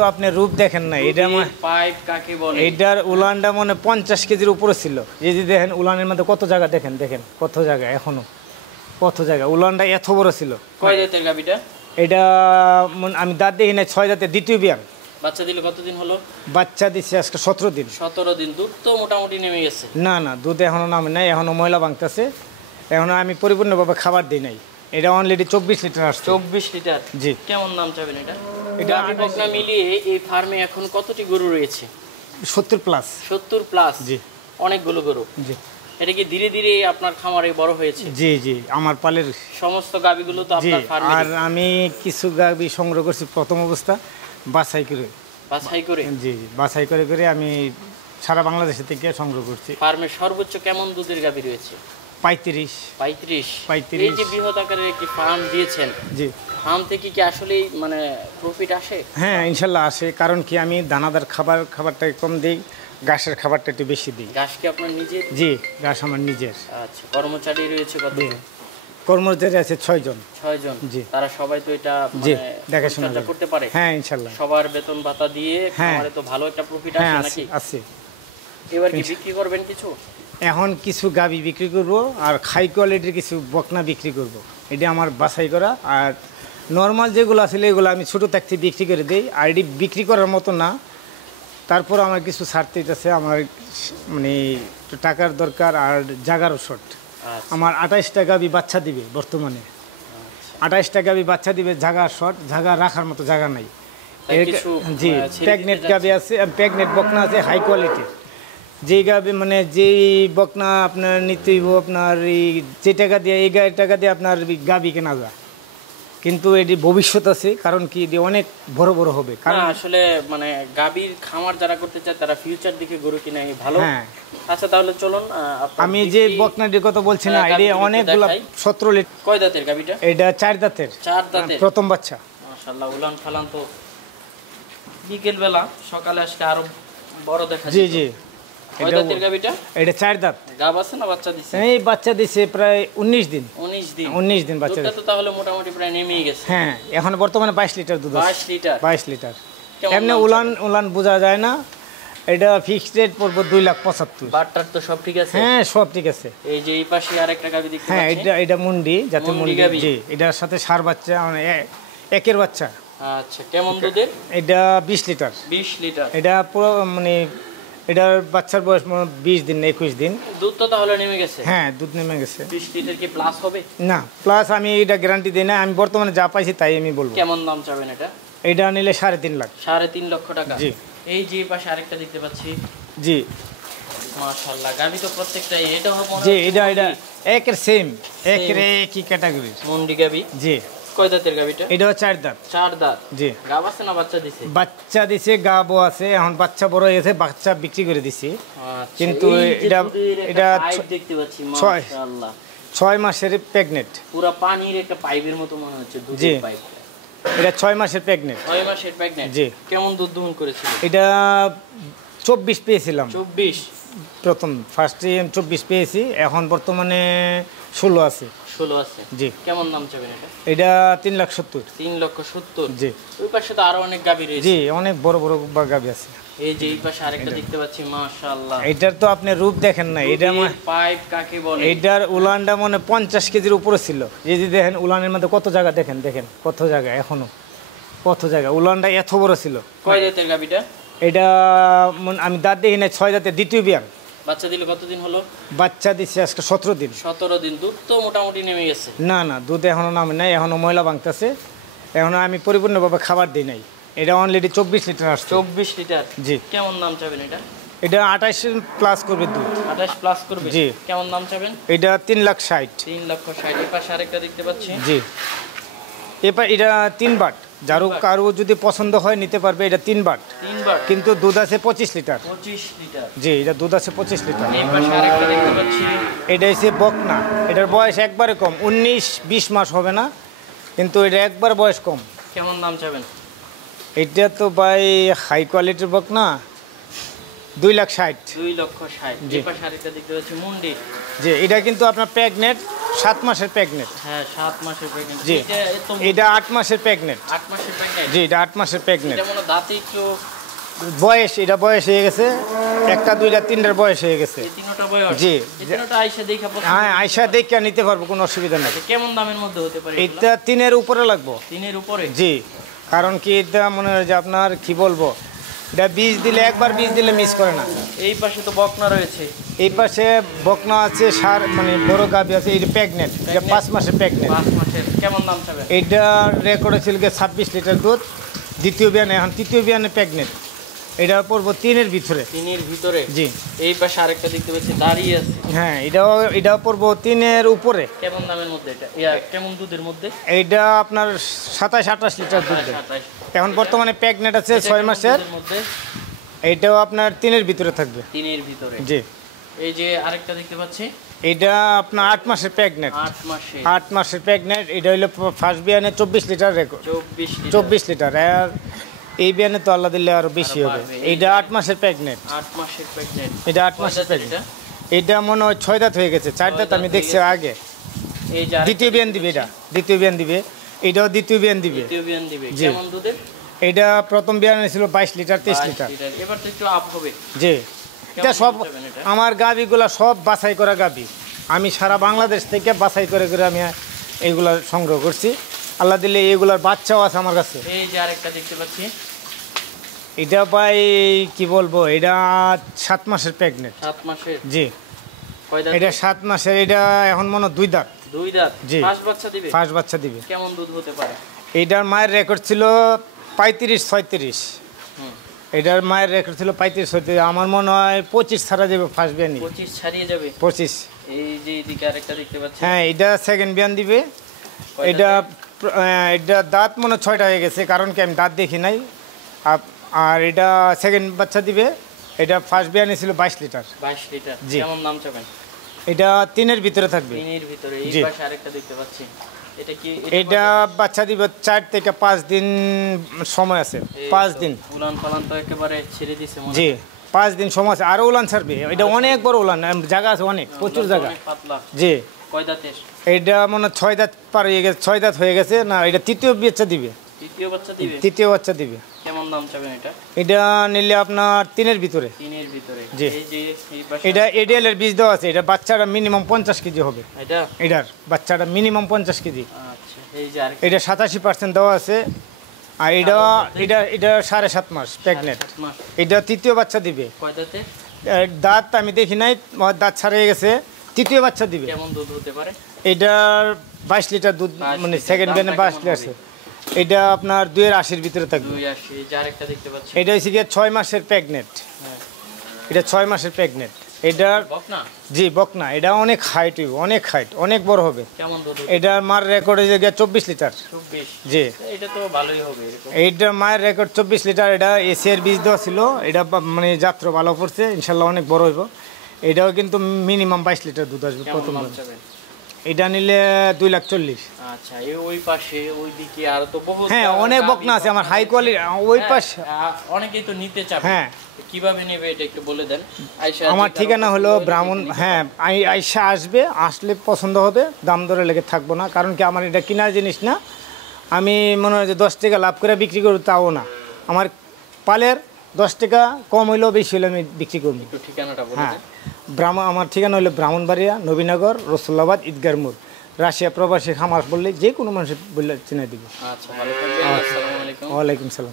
তো আপনি রূপ দেখেন না, এটা পাইপ কাকে বলে? এটার উলানটা মনে 50 কেজির উপরে ছিল। এই যে দেখেন উলানের মধ্যে কত জায়গা, দেখেন দেখেন কত জায়গা, এখনো কত জায়গা। উলানটা এত বড় ছিল। কয় দাঁতের গাবিটা? এটা আমি দাঁত দেখি না, 6 দাঁতের দ্বিতীয় বিয়ান। বাচ্চা দিলে কতদিন হলো? বাচ্চা দিচ্ছে আজকে 17 দিন। 17 দিন। দুধ তো মোটামুটি নেমে গেছে? না না, দুধ এখনো নামে নাই, এখনো ময়লা ভাঙতেছে, এখনো আমি পরিপূর্ণভাবে খাবার দিই নাই। এটা অলরেডি 24 লিটার আসছে। 24 লিটার? জি। কেমন দাম চাবেন এটা? এটা বকনা মিলিয়ে এই ফার্মে এখন কতটি গরু রয়েছে? 70 প্লাস। 70 প্লাস? জি। অনেকগুলো গরু। জি। এটা কি ধীরে ধীরে আপনার খামারে বড় হয়েছে? জি জি, আমার পালের সমস্ত গাবিগুলো তো আপনার ফার্মে। আর আমি কিছু গাবি সংগ্রহ করছি প্রথম অবস্থা বাছাই করে। বাছাই করে? জি জি, বাছাই করে করে আমি সারা বাংলাদেশ থেকে সংগ্রহ করছি। ফার্মের সর্বোচ্চ কেমন দুধের গাবি রয়েছে? 35। 35? এই যে বৃহৎ আকারের একটি ফার্ম দিয়েছেন, জি, ফার্ম থেকে কি আসলেই মানে প্রফিট আসে? হ্যাঁ ইনশাল্লাহ আসে, কারণ কি আমি দানাদার খাবারটা কম দিই, ঘাসের খাবারটা একটু বেশি দিই। ঘাস কি আপনার নিজের? জি, ঘাস আমার নিজের। আচ্ছা, কর্মচারী রয়েছে কত? কর্মচারী আছে 6 জন। 6 জন? জি। তারা সবাই তো এটা জি দেখাশোনা করতে পারে? হ্যাঁ ইনশাল্লাহ। সবার বেতন ভাতা দিয়ে খামারে তো ভালো একটা প্রফিট আসে নাকি? আছে। এবার কি বিক্রি করবেন কিছু? এখন কিছু গাবি বিক্রি করব আর হাই কোয়ালিটির কিছু বকনা বিক্রি করব। এটা আমার বাছাই করা। আর নর্মাল যেগুলো আছে এগুলো আমি ছোটো থাকতে বিক্রি করে দিই। আর এটি বিক্রি করার মতো না, তারপর আমার কিছু ছাড়তে আছে, আমার মানে একটু টাকার দরকার আর জায়গারও শর্ট। আমার 28টা গাবি বাচ্চা দিবে বর্তমানে। 28টা গাবি বাচ্চা দিবে, জায়গা শর্ট, জায়গা রাখার মতো জায়গা নাই। জি, প্রেগনেন্ট গাবি আছে, প্রেগনেন্ট বকনা আছে হাই কোয়ালিটি। যেই গাবি মানে যেই বকনা আপনার নিতে আপনার এই যে টাকা দিয়ে, এই টাকা দিয়ে আপনার গাবি কেনা যায়, কিন্তু এটি ভবিষ্যৎ আছে, কারণ কি এটি অনেক বড় বড় হবে। কারণ আসলে মানে গাবির খামার যারা করতে চায় তারা ফিউচার দিকে গরু কিনে ভালো। হ্যাঁ, আচ্ছা তাহলে চলুন, আমি যে বকনাটির কথা বলছি না, এটি অনেকগুলো 17 লিটার। কয় দাঁতের গাবিটা? এটা 4 দাঁতের। 4 দাঁতের প্রথম বাচ্চা। মাশাআল্লাহ, উলান ফালান তো বিকেল বেলা সকালে আজকে আরো বড় দেখা যায়। জি জি। কয় দাঁতের গাবিটা? এটা 4 দাঁত। গাব আছে না বাচ্চা দিছে? এই বাচ্চা দিছে প্রায় 19 দিন। 19 দিন বাচ্চা। দুধটা তো তাহলে মোটামুটি প্রায় নেমেই গেছে। হ্যাঁ, এখন বর্তমানে 22 লিটার দুধ আছে। 22 লিটার? 22 লিটার। এমনি উলান বোঝা যায় না। এটা ফিক্সড রেট পড়বে 2,75,000। বাটটার তো সব ঠিক আছে? হ্যাঁ, সব ঠিক আছে। এই যে এই পাশে আরেকটা গাবি দেখতে পাচ্ছি। হ্যাঁ, এটা মুন্ডি, যাতে মুন্ডি। জি, এটার সাথে সার বাচ্চা, মানে একের বাচ্চা। আচ্ছা, কেমন দুধের? এটা 20 লিটার। 20 লিটার? এটা পুরো মানে এটার বাচ্চার বয়স 20 দিন না 21 দিন। দুধ তো তাহলে নেমে গেছে? হ্যাঁ, দুধ নেমে গেছে। 20 লিটার কি প্লাস হবে? না, প্লাস আমি এটা গ্যারান্টি দিই না, আমি বর্তমানে যা পাইছি তাই আমি বলবো। কেমন দাম চাবেন এটা? এটা নিলে 3.5 লাখ। 3.5 লক্ষ টাকা? জি। এই যে পাশে আরেকটা দেখতে পাচ্ছি। জি, মাশাআল্লাহ, গাবি তো প্রত্যেকটাই এটা হবে। জি, এটা একের সেম, একের একই ক্যাটাগরি মুন্ডি গাবি। জি। কয় দাঁতের গাবিটা? এটা 4 দাঁত। 4 দাঁত? জি। গাব আছে না বাচ্চা দিছে? বাচ্চা দিছে, গাবও আছে। এখন বাচ্চা বড় হয়ে গেছে, বাচ্চা বিক্রি করে দিছি। কিন্তু এটা পাইপ দেখতে পাচ্ছি, মাশাআল্লাহ 6 মাসের প্রেগনেন্ট। পুরো পানির একটা পাইপের মতো মনে হচ্ছে দুধের পাইপ। এটা 6 মাসের প্রেগনেন্ট। 6 মাসের প্রেগনেন্ট? জি। কেমন দুধ দহন করেছিল? এটা 24 পেয়েছিলাম। 24? প্রথম ফার্স্টে 24 পেয়েছি, এখন বর্তমানে 16 আছে। 16 আছে? জি। কেমন দাম চাবেন এটা? এটা 3,70,000। 3,70,000? জি। ওই পাশে তো আরো অনেক গাবি রয়েছে। জি, অনেক বড় বড় গাবি আছে। এই যে এই পাশে আরেকটা দেখতে পাচ্ছি, মাশাআল্লাহ। এটার তো আপনি রূপ দেখেন না, এটা পাইপ কাকে বলে? এটার উলানটা মনে 50 কেজির উপরে ছিল। এই যে দেখেন উলানের মধ্যে কত জায়গা, দেখেন দেখেন কত জায়গা, এখনো কত জায়গা। উলানটা এত বড় ছিল। কয় দাঁতের গাবিটা? এটা আমি দাঁত দেখি না, 6 দাঁতের দ্বিতীয় বিয়ান। বাচ্চা দিলে কতদিন হলো? বাচ্চা দিচ্ছে আজকে 17 দিন। 17 দিন। দুধ তো মোটামুটি নেমে গেছে? না না, দুধ এখনো নামে নাই, এখনো ময়লা ভাঙতেছে, এখনো আমি পরিপূর্ণভাবে খাবার দিই নাই। এটা অলরেডি 24 লিটার আসছে। 24 লিটার? জি। কেমন দাম চাবেন এটা? এটা 28 প্লাস করবে দুধ। 28 প্লাস করবে? জি। কেমন দাম চাবেন? এটা 3,60,000। 3,60,000? এই পাশে আরেকটা দেখতে পাচ্ছি। জি। এবার এটা 3 বাট, কারো যদি পছন্দ হয় নিতে পারবে। এটা 3 বাট, কিন্তু দুধ আছে 25 লিটার। 25 লিটার? জি, এটা দুধ আছে 25 লিটার। এই পাশে আরেকটা দেখতে পাচ্ছি। এটা হচ্ছে বকনা, এটার বয়স একবারে কম, 19-20 মাস হবে না, কিন্তু এটা একবার বয়স কম। কেমন দাম চাবেন? এটা তো ভাই হাই কোয়ালিটির বকনা, 2,60,000। 2,60,000? এই পাশে আরেকটা দেখতে পাচ্ছি মুন্ডি। জি, এটা কিন্তু আপনার প্রেগনেন্ট, 7 মাসের প্রেগনেন্ট। হ্যাঁ 7 মাসের প্রেগনেন্ট। জি এটা তো এটা 8 মাসের প্রেগনেন্ট। 8 মাসের প্রেগনেন্ট। জি এটা 8 মাসের প্রেগনেন্ট। এটা মনে দাঁতে একটু বয়স, এটা বয়স হয়ে গেছে, একটা দুইটা তিনটার বয়স হয়ে গেছে। এই তিনটা বয়স। জি এই তিনটা আইসা দেখা পছন্দ। হ্যাঁ আয়সা দেখে নিতে পারবো, কোনো অসুবিধা নেই। কেমন দামের মধ্যে হতে পারে এগুলো? এটা 3-এর উপরে লাগবো। 3-এর উপরে? জি কারণ কি এটা মনে হয় যে আপনার কি বলবো, এটা বীজ দিলে একবার বীজ দিলে মিস করে না। এই পাশে তো বকনা রয়েছে। এই পাশে বকনা আছে, সার মানে বড় গাভী আছে। এটা প্রেগনেন্ট, এটা 5 মাসের প্রেগনেন্ট। 5 মাসের। কেমন দাম চাবেন? এইটা রেকর্ড ছিল 26 লিটার দুধ, দ্বিতীয় বিয়ানে, এখন তৃতীয় বিয়ানে প্রেগনেন্ট। এটা পড়বো 3-এর ভিতরে। 3-এর ভিতরে? জি। এই পাশে আরেকটা দেখতে পাচ্ছি দাঁড়িয়ে আছে। হ্যাঁ এটাও পড়বো 3-এর উপরে। কেমন দামের মধ্যে এটা? কেমন দুধের মধ্যে? এইটা আপনার 27-28 লিটার দুধ দেয়। 27। এখন বর্তমানে প্রেগনেন্ট আছে 6 মাসের। দুধের মধ্যে? এইটাও আপনার 3-এর ভিতরে থাকবে। 3-এর ভিতরে? জি। এই যে আরেকটা দেখতে পাচ্ছি, এটা আপনার 8 মাসের প্রেগনেন্ট। 8 মাসে? 8 মাসের প্রেগনেন্ট। এটা হইলো ফার্স্ট বিয়ানে 24 লিটার রেকর্ড। 24 লিটার। আর এই বিয়ানে তো আল্লাহ দিলে আরো বেশি হবে। এইটা 8 মাসের প্রেগনেন্ট। 8 মাসের প্রেগনেন্ট। এটা 8 মাসের প্রেগনেন্ট। এটা মনে হয় 6 দাঁত হয়ে গেছে, 4 দাঁত আমি দেখছি আগে। এই যে দ্বিতীয় বিয়ান দিবে, এটা দ্বিতীয় বিয়ান দিবে। এটাও দ্বিতীয় বিয়ান দিবে। দ্বিতীয় বিয়ান দিবে। জি। কেমন দুধের? এটা প্রথম বিয়ানে ছিল 22 লিটার 23 লিটার। এবার তো একটু আপ হবে। জি এটা সব দুধ পাবেন এটা? আমার গাভীগুলো সব বাছাই করা গাভী। আমি সারা বাংলাদেশ থেকে বাছাই করে করে আমি এইগুলা সংগ্রহ করছি। আল্লাহ দিলে এইগুলার বাচ্চাও আছে আমার কাছে। এই যে আরেকটা দেখতে পাচ্ছি, এটা ভাই কি বলবো, এটা 7 মাসের প্রেগনেন্ট। 7 মাসের? জি কয় দাঁত? এটা 7 মাসের। এটা এখন মনে হয় 2 দাঁত। 2 দাঁত? জি। ফার্স্ট বাচ্চা দিবে? ফার্স্ট বাচ্চা দিবে। কেমন দুধ হতে পারে? এটার মায়ের রেকর্ড ছিল 35-36। হুম। এটার মায়ের রেকর্ড ছিল 35-36। আমার মনে হয় 25 ছাড়া যাবে ফার্স্ট বিয়ানি। 25 ছাড়িয়ে যাবে? 25। এই যে এদিকে আরেকটা দেখতে পাচ্ছি। হ্যাঁ এটা সেকেন্ড বিয়ান দিবে। এটা এটা দাঁত মনে হয় 6টা হয়ে গেছে, কারণ কি আমি দাঁত দেখি নাই। আর এটা সেকেন্ড বাচ্চা দিবে। এটা ফার্স্ট বিয়ানে ছিল 22 লিটার। 22 লিটার। জি। কেমন দাম চাবেন? এটা 3-এর ভিতরে থাকবে। 3-এর ভিতরে? এই জি। পাশে আরেকটা দেখতে পাচ্ছি, এটা কি? এটা বাচ্চা দিবে 4 থেকে 5 দিন সময় আছে। 5 দিন। উলান পালান তো একেবারে ছেড়ে দিছে মনে জি 5 দিন সময় আছে, আরো উলান ছাড়বে। এটা অনেক বড় উলান, জায়গা আছে অনেক, প্রচুর জায়গা। অনেক পাতলা। জি কয় দাঁতের? এটা মনে হয় 6 দাঁত পার হয়ে গেছে, 6 দাঁত হয়ে গেছে না। এটা তৃতীয় বাচ্চা দিবে। তৃতীয় বাচ্চা দিবে? তৃতীয় বাচ্চা দিবে। কেমন দাম চাবেন এটা? এটা নিলে আপনার 3-এর ভিতরে। 3-এর ভিতরে? জি। এই যে এই পাশে এটা এডিএল এর বীজ দেওয়া আছে। এটা বাচ্চাটা মিনিমাম 50 কেজি হবে। এটা? এটার বাচ্চাটা মিনিমাম 50 কেজি। আচ্ছা। এই যে আরেকটা এটা 87% দেওয়া আছে। আর এটা 7.5 মাস প্রেগনেন্ট। 7 মাস। এটা তৃতীয় বাচ্চা দিবে। কয় দাঁতে? দাঁত আমি দেখি নাই, দাঁত ছাড়িয়ে গেছে। তৃতীয় বাচ্চা দিবে। কেমন দুধ হতে পারে? এটার 22 লিটার দুধ, 22 মানে লিটার। সেকেন্ড বিয়ানে দামটা 22 কেমন লিটার আছে। এটা আপনার 2.80-র ভিতরে থাকবে। 2.80। এই যে আরেকটা দেখতে পাচ্ছি, এটা হচ্ছে গিয়ে 6 মাসের প্রেগনেন্ট। হ্যাঁ। এটা 6 মাসের প্রেগনেন্ট। এটার বকনা? জি বকনা। এটা অনেক হাইট, অনেক হাইট, অনেক বড় হবে। কেমন দুধ? এটার মার রেকর্ড হয়ে গিয়ে 24 লিটার। 24? জি এটা তো ভালোই হবে এরকম। এইটার মায়ের রেকর্ড 24 লিটার। এটা এসিআর বীজ দেওয়া ছিল। এটা মানে যাত্রা ভালো পড়ছে, ইনশাল্লাহ অনেক বড় হইব। এটাও কিন্তু মিনিমাম 22 লিটার দুধ আসবে কেমন প্রথম। দাম চাবেন? এটা নিলে 2,40,000। আচ্ছা। এই ওই পাশে ওই দিকে আর তো বহুত। হ্যাঁ অনেক বকনা আছে আমার, হাই কোয়ালিটি। ওই পাশ অনেকেই তো নিতে চাবে। হ্যাঁ। কিভাবে নেবে এটা একটু বলে দেন। আয়শা আমার ঠিকানা হলো ব্রাহ্মণ। হ্যাঁ আইসা আসবে, আসলে পছন্দ হবে, দাম দরে লেগে থাকবো না। কারণ কি আমার এটা কেনার জিনিস না। আমি মনে হয় যে 10 টাকা লাভ করে বিক্রি করবো তাও না। আমার পালের 10 টাকা কম হইলেও বেশি হলে আমি বিক্রি করবো। একটু ঠিকানাটা বলে হ্যাঁ দেন। আমার ঠিকানা হলো ব্রাহ্মণবাড়িয়া, নবীনগর, রসুল্লাবাদ, ঈদগার মোড়। রাশিয়া প্রবাসী খামার বললে যে কোনো মানুষ বললে চিনে দিব। আচ্ছা, ভালো থাকবেন। আসসালামু আলাইকুম। ওয়ালাইকুম সালাম।